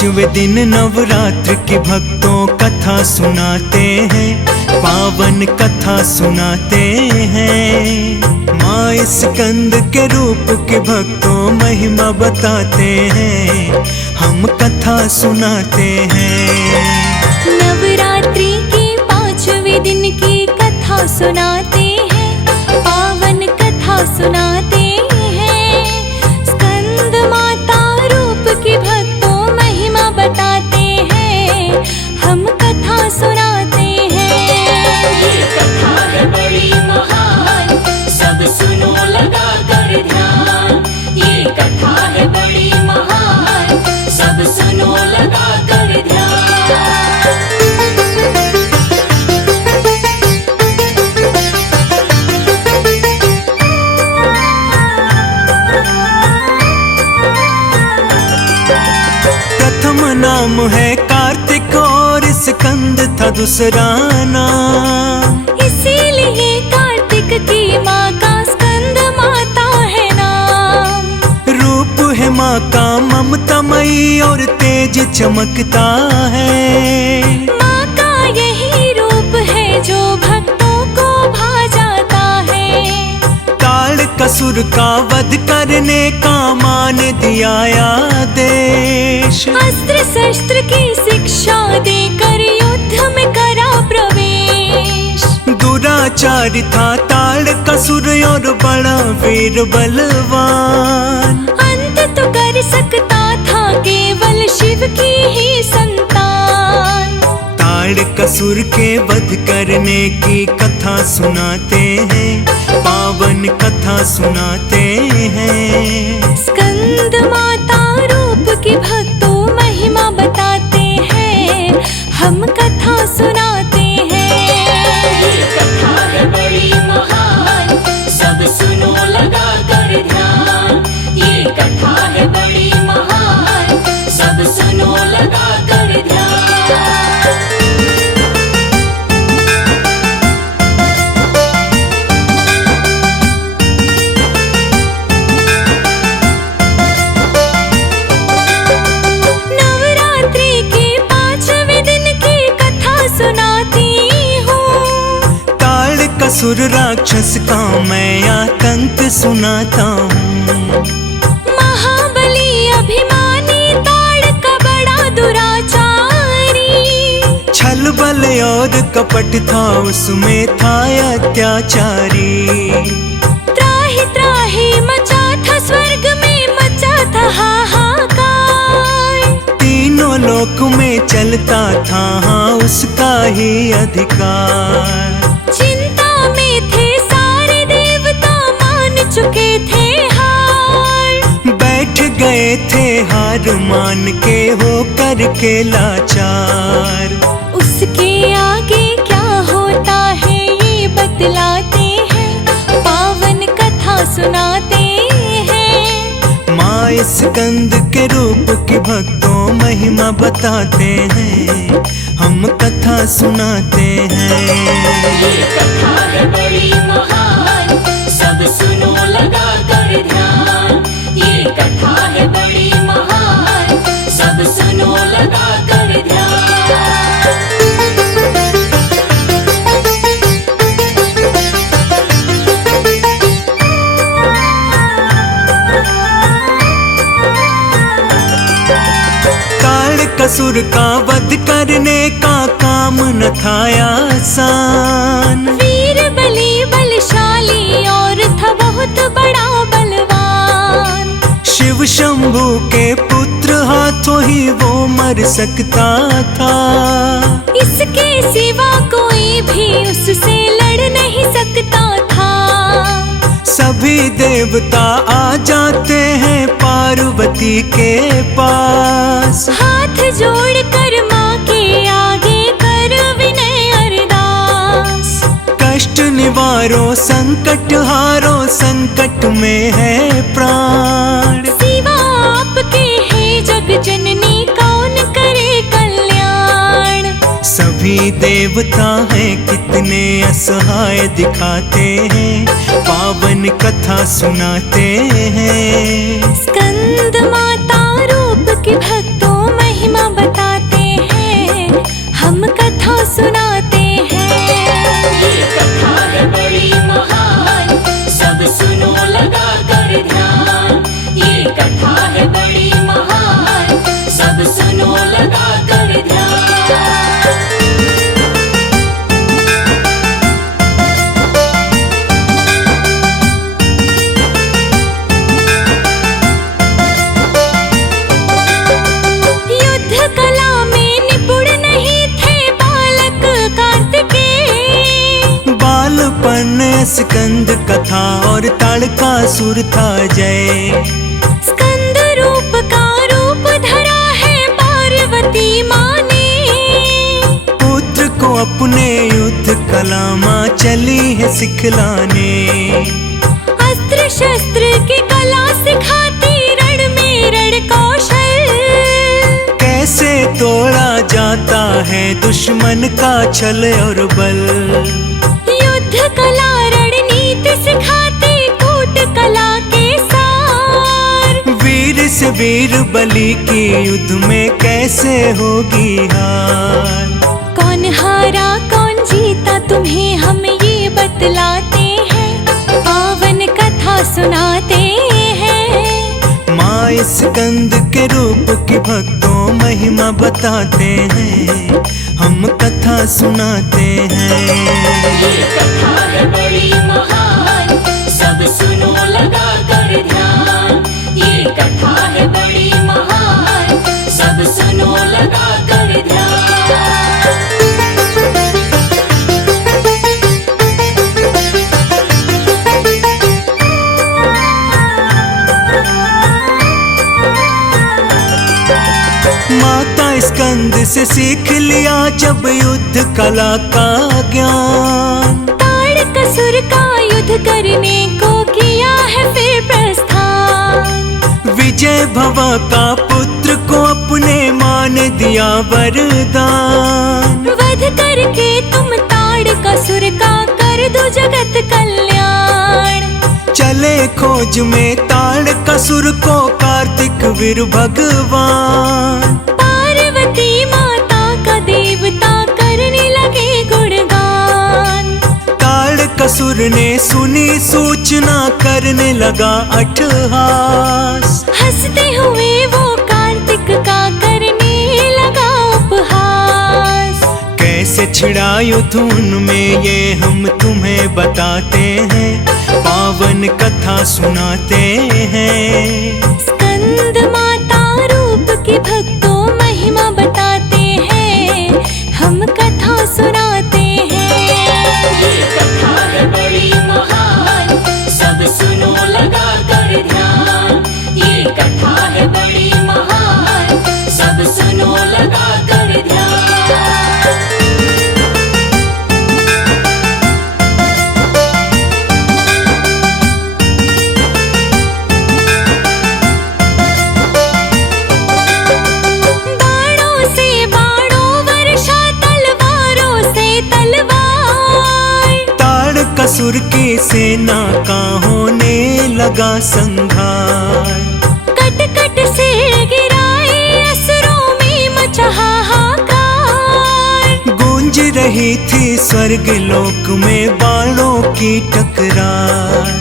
पांचवें दिन नवरात्र की भक्तों कथा सुनाते हैं, पावन कथा सुनाते हैं। माँ स्कंद के रूप के भक्तों महिमा बताते हैं, हम कथा सुनाते हैं। नवरात्रि के पांचवें दिन की कथा सुनाते हैं, पावन कथा सुनाते हैं। स्कंद माता रूप की भक्तों महिमा बताते हैं, हम कथा सुनाते हैं। ये कथा है बड़ी महान, सब सुनो लगा कर ध्यान। ये कथा है बड़ी महान, सब सुनो लगा कर ध्यान। प्रथम नाम है कार्तिक और स्कंद था दूसरा नाम, इसीलिए कार्तिक की माँ का स्कंद माता है नाम। रूप है माँ का ममतामयी और तेज चमकता है। माँ का यही रूप है जो भक्तों को भा जाता है। ताड़कासुर का वध करने का मान दिया आदेश, अस्त्र शस्त्र की शिक्षा देकर युद्ध में करा प्रवेश। दुराचारी था ताड़कासुर और बड़ा वीर बलवान, अंत तो कर सकता था केवल शिव की ही संतान। ताड़कासुर के वध करने की कथा सुनाते हैं, पावन कथा सुनाते हैं। स्कंद माता रूप की भक्तों महिमा बताते हैं, हम कथा सुनाते हैं। ये कथा है बड़ी महान, सब सुनो लगा कर ध्यान। ये कथा है बड़ी महान, सब सुनो लगा कर ध्यान। नवरात्रि के पांचवें दिन की कथा सुनाती हूँ। ताड़कासुर राक्षस का मैं आतंक सुनाता हूँ। महाबली अभिमानी ताड़का बड़ा दुराचारी। छल बल और कपट था उसमें था अत्याचारी। त्राहि त्राहि मचा था स्वर्ग में, मचा था हाहाकार। तीनों लोक में चलता था हाँ उसका ही अधिकार। चिंता में थे सारे देवता, मान चुके थे हार। बैठ गए थे हार मान के हो करके लाचार। उसके आगे क्या होता है ये बतलाते हैं, पावन कथा सुनाते हैं। माँ स्कंद के रूप के भक्तों महिमा बताते हैं, हम कथा सुनाते हैं। ये कथा है बड़ी महान, सब सुनो लगा कर ध्यान। ये कथा है बड़ी महान, सब सुनो लगा कर ध्यान। ताड़कासुर का वध करने का काम न था आसान। वीर बली बलशाली और था बहुत बड़ा बलवान। शिव शंभू के पुत्र हाथों ही वो मर सकता था। इसके सिवा कोई भी उससे लड़ नहीं सकता था। सभी देवता आ जाते हैं पार्वती के पास। हाथ जोड़कर माँ के आगे कर विनय अरदास। कष्ट निवारो संकट हारो, संकट में है प्राण। सिवा आपके है जग जननी, कौन करे कल्याण। सभी देवता हैं कितने असहाय दिखाते हैं, पावन कथा सुनाते हैं। स्कंद माता रूप की भक्तों महिमा सब सुनो लगा कर ध्यान। युद्ध कला में निपुण नहीं थे बालक कार्तिकेय। बालपन स्कंद कथा और ताड़कासुर था जय। स्कंद रूप का रूप धरा है पार्वती माँ ने। पुत्र को अपने युद्ध कला माँ चली है सिखलाने। अस्त्र शस्त्र की कला सिखाती रण में रण कौशल। कैसे तोड़ा जाता है दुश्मन का छल और बल। युद्ध कला रणनीति सिखाती कूट कला के सार। वीर से वीर बलि की युद्ध में कैसे होगी हार। कौन हारा कौन जीता तुम्हें हम ये बतलाते हैं, पावन कथा सुनाते हैं। माँ स्कंद के रूप की भक्तों महिमा बताते हैं, हम कथा सुनाते हैं। ये कथा है बड़ी महान, सब सुनो लगा कर ध्यान। ये कथा है बड़ी महान, सब सुनो लगा कर ध्यान। माता स्कंद से सीख लिया जब युद्ध कला का ज्ञान। ताड़कासुर का युद्ध करने को किया है फिर प्रस्थान। विजय भवा का पुत्र को अपने माँ ने दिया वरदान। वध करके तुम ताड़कासुर का कर दो जगत कल्याण। चले खोज में ताड़कासुर को कार्तिक वीर भगवान। पार्वती माता का देवता करने लगे गुणगान। ताड़कासुर ने सुनी सूचना करने लगा अट्टहास। हंसते हुए वो कार्तिक का करने लगा उपहास। कैसे छिड़ा युद्ध उनमें ये हम तुम्हें बताते हैं, पावन कथा सुनाते हैं। स्कंद माता रूप की भक्तों महिमा बताते हैं, हम कथा सुनाते हैं। ये कथा है बड़ी महान, सब सुनो लगा कर ध्यान। ये कथा है बड़ी महान, सब सुनो लगा कर ध्यान। बाणों से बाणों वर्षा, तलवारों से तलवार। ताड़कासुर की सेना का होने लगा संहार। कट कट से गिराए असुरों में मचा हाहाकार। गूंज रही थी स्वर्ग लोक में बाणों की टकरार।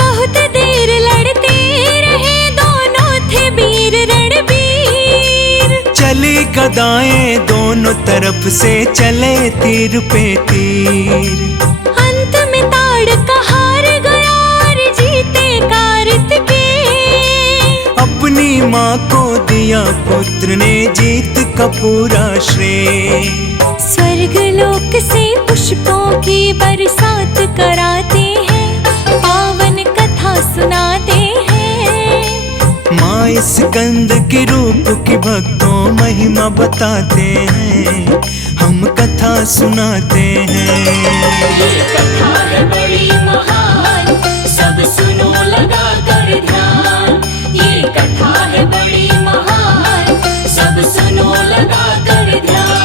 बहुत देर लड़ते रहे दोनों थे वीर रणवीर। चली गदाएं दोनों तरफ से चले तीर पे तीर। अंत में ताड़का हार गया और जीते कार्तिकेय। अपनी माँ को दिया पुत्र ने जीत का पूरा श्रेय। स्वर्ग लोक से पुष्पों की बरसात कराते हैं, पावन कथा सुनाते हैं। माँ स्कंद के रूप की भक्तों महिमा बताते हैं, हम कथा सुनाते हैं। ये कथा है बड़ी महान, सब सुनो लगा कर ध्यान। ये कथा है बड़ी महान, सब सुनो लगा कर ध्यान।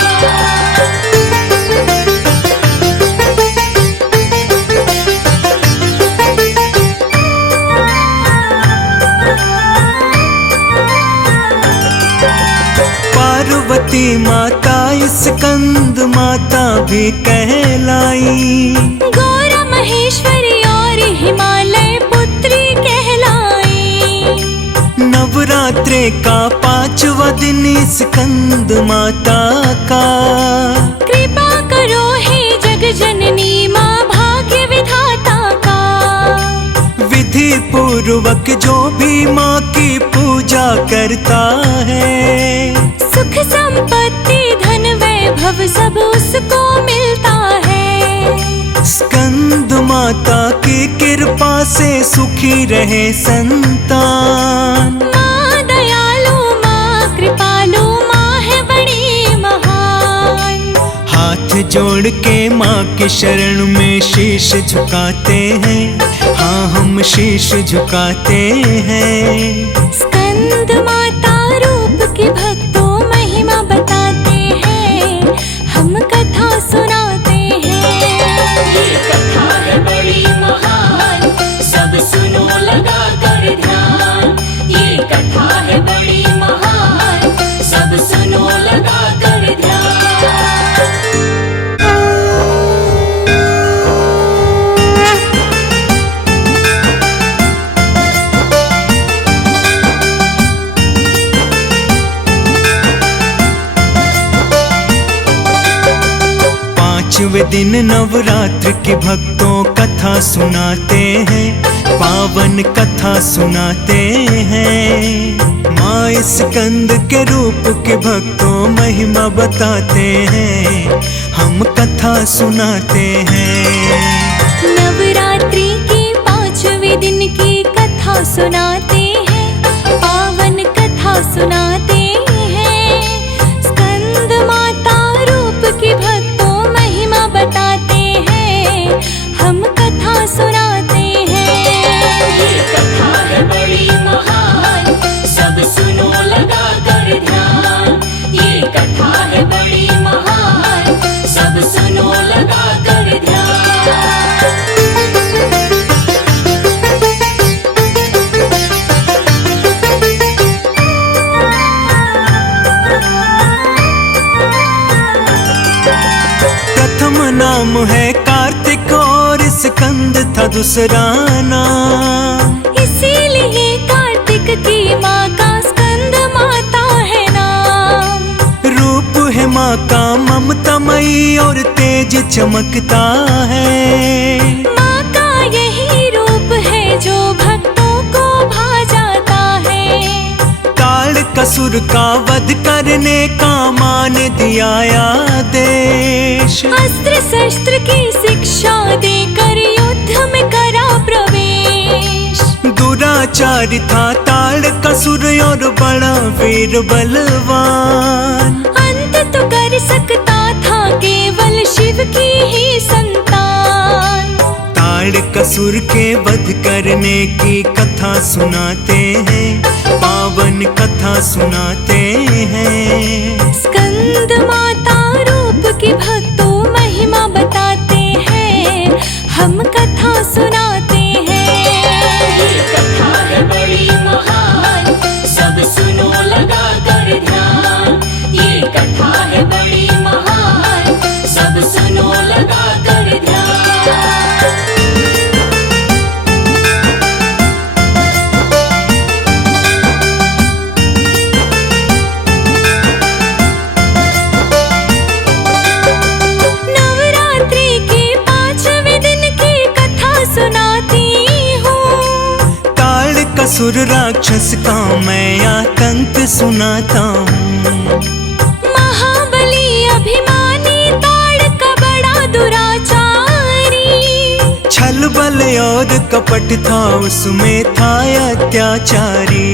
पार्वती माता स्कंद माता भी कहलाई। गौरा महेश्वरी और हिमालय पुत्री कहलाई। नवरात्रे का 5 पांचवा दिन स्कंद माता का। कृपा करो हे जग जननी माँ भाग्य विधाता का। विधि पूर्वक जो भी माँ की पूजा करता है, सुख संपत्ति धन वैभव सब उसको मिलता है। स्कंद माता की कृपा से सुखी रहे संतान। माँ दयालु माँ कृपालु माँ है बड़ी महान। हाथ जोड़ के माँ के शरण में शीश झुकाते हैं, हाँ हम शीश झुकाते हैं। स्कंद माता रूप की भक्तों महिमा बताते हैं, हम कथा सुनाते हैं। ये कथा है बड़ी महान, सब सुनो लगा कर ध्यान। ये कथा है बड़ी महान, सब सुनो लगा कर ध्यान। पांचवें दिन नवरात्र की भक्तों कथा सुनाते हैं, पावन कथा सुनाते हैं। माँ स्कंद के रूप के भक्तों महिमा बताते हैं, हम कथा सुनाते हैं। नवरात्रि की पांचवें दिन की कथा सुनाते हैं, पावन कथा सुनाते हैं। स्कंद माता रूप की भक्तों महिमा बताते हैं, हम कथा सुनाते हैं। ये कथा है बड़ी महान, सब सुनो लगा कर ध्यान। ये कथा है बड़ी महान, सब सुनो लगा कर ध्यान। प्रथम नाम है कार्तिक और स्कंद था दूसरा नाम। इसीलिए कार्तिक की माँ का स्कंद माता है नाम। रूप है माँ का ममतामयी और तेज चमकता है। माँ का यही रूप है जो भक्तों को भा जाता है। ताड़कासुर का वध करने का मान दिया आदेश। अस्त्र शस्त्र की शिक्षा देकर युद्ध में करा प्रवेश। दुराचारी था ताड़कासुर और बड़ा वीर बलवान। अंत तो कर सकता था केवल शिव की ही संतान। ताड़कासुर के वध करने की कथा सुनाते हैं, पावन कथा सुनाते हैं। स्कंद माता रूप की भक्तों महिमा बताते हैं, हम कथा सुनाते हैं। ये कथा है बड़ी महान, सब सुनो लगा कर ध्यान। ये कथा है बड़ी महान, सब सुनो लगा कर ध्यान। नवरात्रि के पांचवें दिन की कथा सुनाती हूँ। ताड़कासुर राक्षस का मैं आतंक सुनाता हूँ। महाबली अभिमानी ताड़का बड़ा दुराचारी। छल बल और कपट था उसमें था अत्याचारी।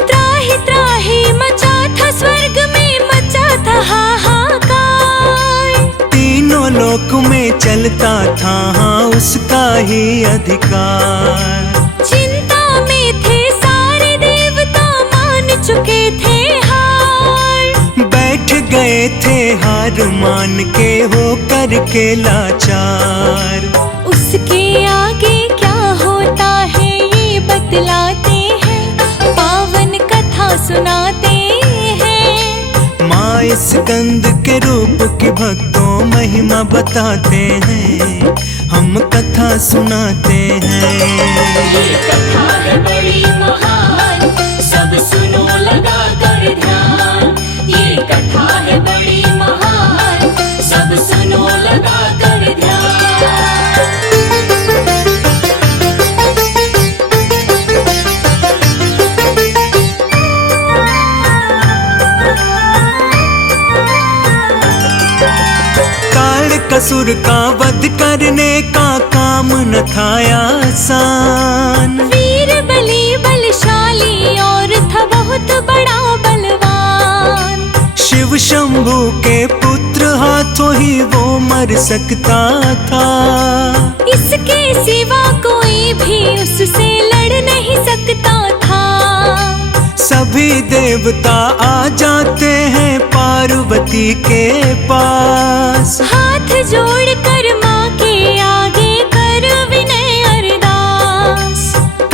त्राहि त्राहि मचा था स्वर्ग में मचा था हाहाकार। तीनों लोक में चलता था हाँ उसका ही अधिकार। चिंता में थे सारे देवता मान चुके थे हार। बैठ गए थे हार मान के हो करके लाचार। उसके आगे क्या होता है ये बतलाते हैं, पावन कथा सुनाते हैं। माँ स्कंद के रूप की भक्तों महिमा बताते हैं, हम कथा सुनाते हैं। ये कथा है बड़ी महान, सब सुनो लगा कर ध्यान, ये कथा है बड़ी महान, सब सुनो लगा कर ध्यान। ताड़कासुर का वध करने का काम न था आसान। वीर बलि बलशाली और था बहुत बड़ा बलवान। शिव शंभू के पुत्र हाथों ही वो मर सकता था। इसके सिवा कोई भी उससे लड़ नहीं सकता था। सभी देवता आ जाते हैं पार्वती के पास। हाथ जोड़ कर माँ के आगे कर विनय अरदास।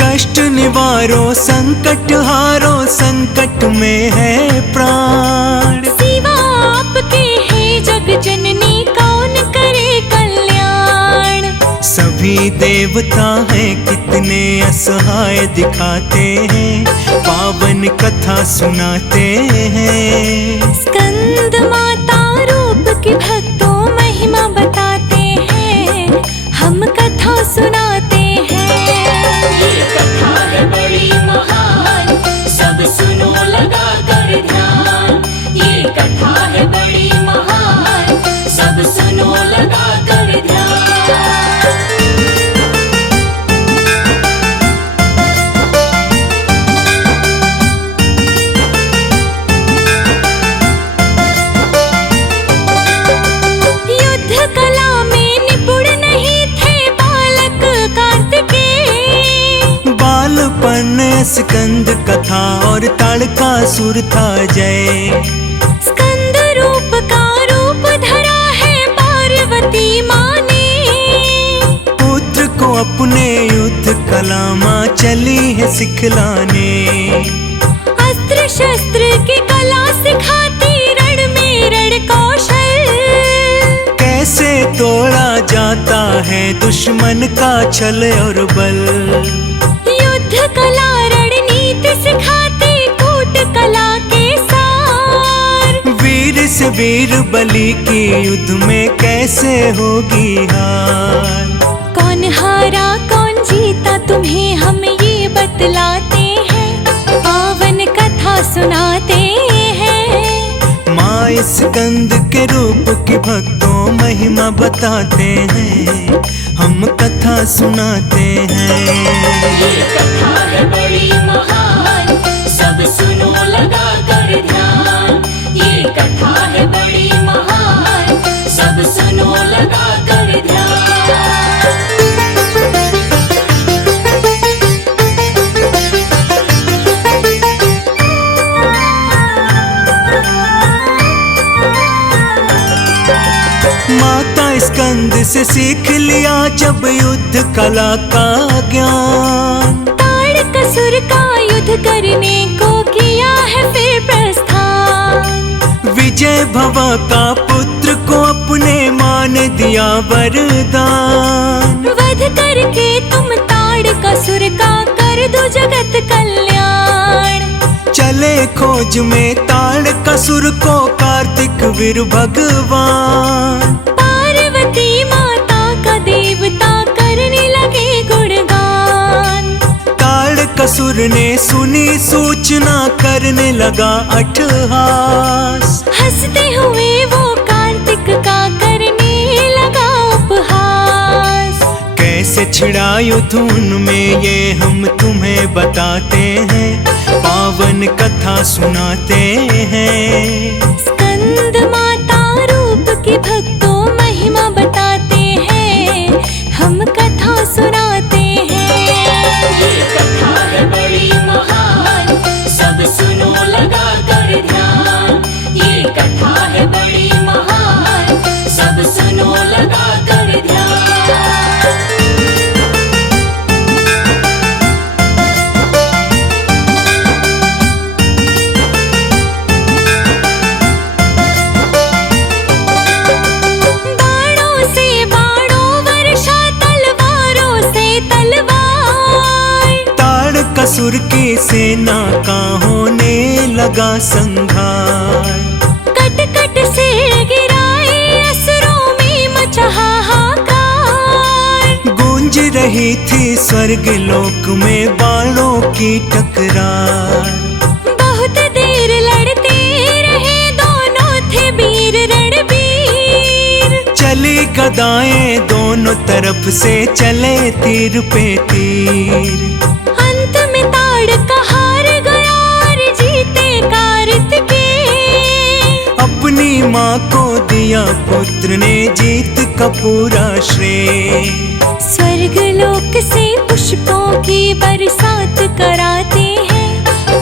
कष्ट निवारो संकट हारो, संकट में है प्राण। सिवा आपके है जग जननी, कौन करे कल्याण। सभी देवता हैं कितने असहाय दिखाते हैं, पावन कथा सुनाते हैं। स्कंद माता रूप की भक्तों महिमा बताते हैं, हम कथा सुनाते हैं। ये कथा है बड़ी महान, सब सुनो लगा कर ध्यान, ये कथा है बड़ी महान, सब सुनो लगा कर ध्यान। युद्ध कला में निपुण नहीं थे बालक कार्तिकेय। बालपन स्कंद कथा और ताड़कासुर था जय। स्कंद रूप का रूप धरा है पार्वती माँ ने। पुत्र को अपने युद्ध कला माँ चली है सिखलाने। अस्त्र शस्त्र की कला सिखाती, रण में रण कौशल। कैसे तोड़ा जाता है दुश्मन का छल और बल। युद्ध कला रणनीति सिखाती, कूट कला के सार। वीर से वीर बलि की युद्ध में कैसे होगी हार। कौन हारा कौन जीता तुम्हें हम ये बतलाते हैं, पावन कथा सुनाते हैं। माँ स्कंद के रूप की भक्तों महिमा बताते हैं, हम कथा सुनाते हैं। ये कथा है बड़ी महान, सब सुनो लगा कर ध्यान, ये कथा है बड़ी महान, सब सुनो लगा कर ध्यान। माता स्कंद से सीख लिया जब युद्ध कला का ज्ञान। ताड़कासुर का युद्ध करने को किया है फिर प्रस्थान। विजय भवा का पुत्र को अपने माँ ने दिया वरदान। वध करके तुम ताड़कासुर का कर दो जगत कल्याण। चले खोज में ताड़कासुर को कार्तिक वीर भगवान। पार्वती माता का देवता करने लगे गुणगान। ताड़कासुर ने सुनी सूचना करने लगा अट्टहास। हंसते हुए वो कार्तिक का करने लगा उपहास। कैसे छिड़ा युद्ध उनमें ये हम तुम्हें बताते हैं, पावन कथा सुनाते हैं। स्कंद माता रूप की भक्तों महिमा बताते हैं, हम कथा सुनाते हैं। ये कथा है बड़ी महान, सब सुनो लगा कर ध्यान, ये कथा है बड़ी महान, सब सुनो लगा कर ध्यान। असुर की सेना का होने लगा होगा संहार। कट कट से गिराए असुरों में मचा हाहाकार। गूंज रही थी स्वर्ग लोक में बाणों की टकरार। बहुत देर लड़ते रहे दोनों थे वीर रणवीर। चली गदाएं दोनों तरफ से चले तीर पे तीर। अंत में ताड़का हार गया और जीते कार्तिकेय। अपनी माँ को दिया पुत्र ने जीत का पूरा श्रेय। स्वर्ग लोक से पुष्पों की बरसात कराते हैं,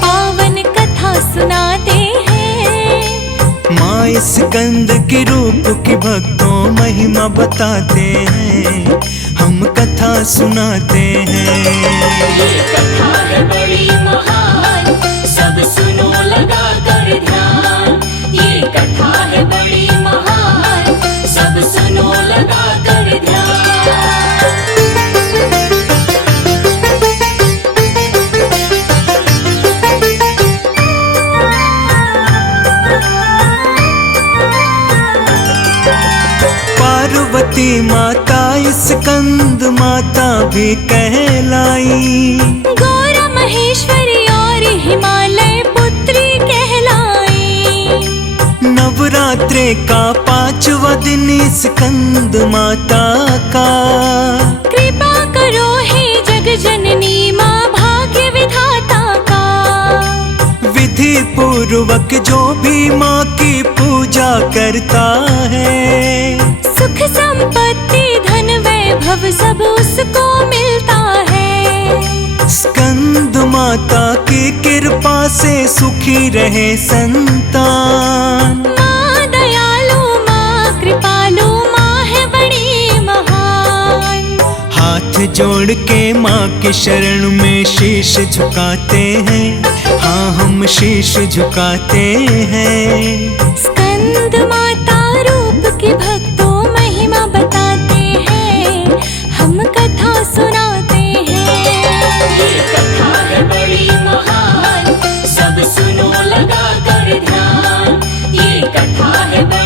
पावन कथा सुनाते हैं। माँ इस कंद के रूप की भक्तों महिमा बताते हैं, हम कथा सुनाते हैं। ये कथा है बड़ी महान, सब सुनो लगा कर ध्यान। ये कथा है बड़ी महान, सब सुनो लगा कर ध्यान। पार्वती माता स्कंद माता भी कहलाई। गौरा महेश्वरी और हिमालय पुत्री कहलाई। नवरात्रे का 5वां दिन स्कंद माता का। कृपा करो हे जग जननी माँ भाग्य विधाता का। विधि पूर्वक जो भी माँ की पूजा करता है, सुख संपत्ति धन वैभव सब उसको मिलता है। स्कंद माता की कृपा से सुखी रहे संतान। माँ दयालु माँ कृपालु माँ है बड़ी महान। हाथ जोड़ के माँ के शरण में शीश झुकाते हैं, हाँ हम शीश झुकाते हैं। स्कंद माता रूप की भक्तों महिमा बताते हैं, हम कथा सुनाते हैं। ये कथा है बड़ी महान, सब सुनो लगा कर ध्यान। ये कथा है बड़ी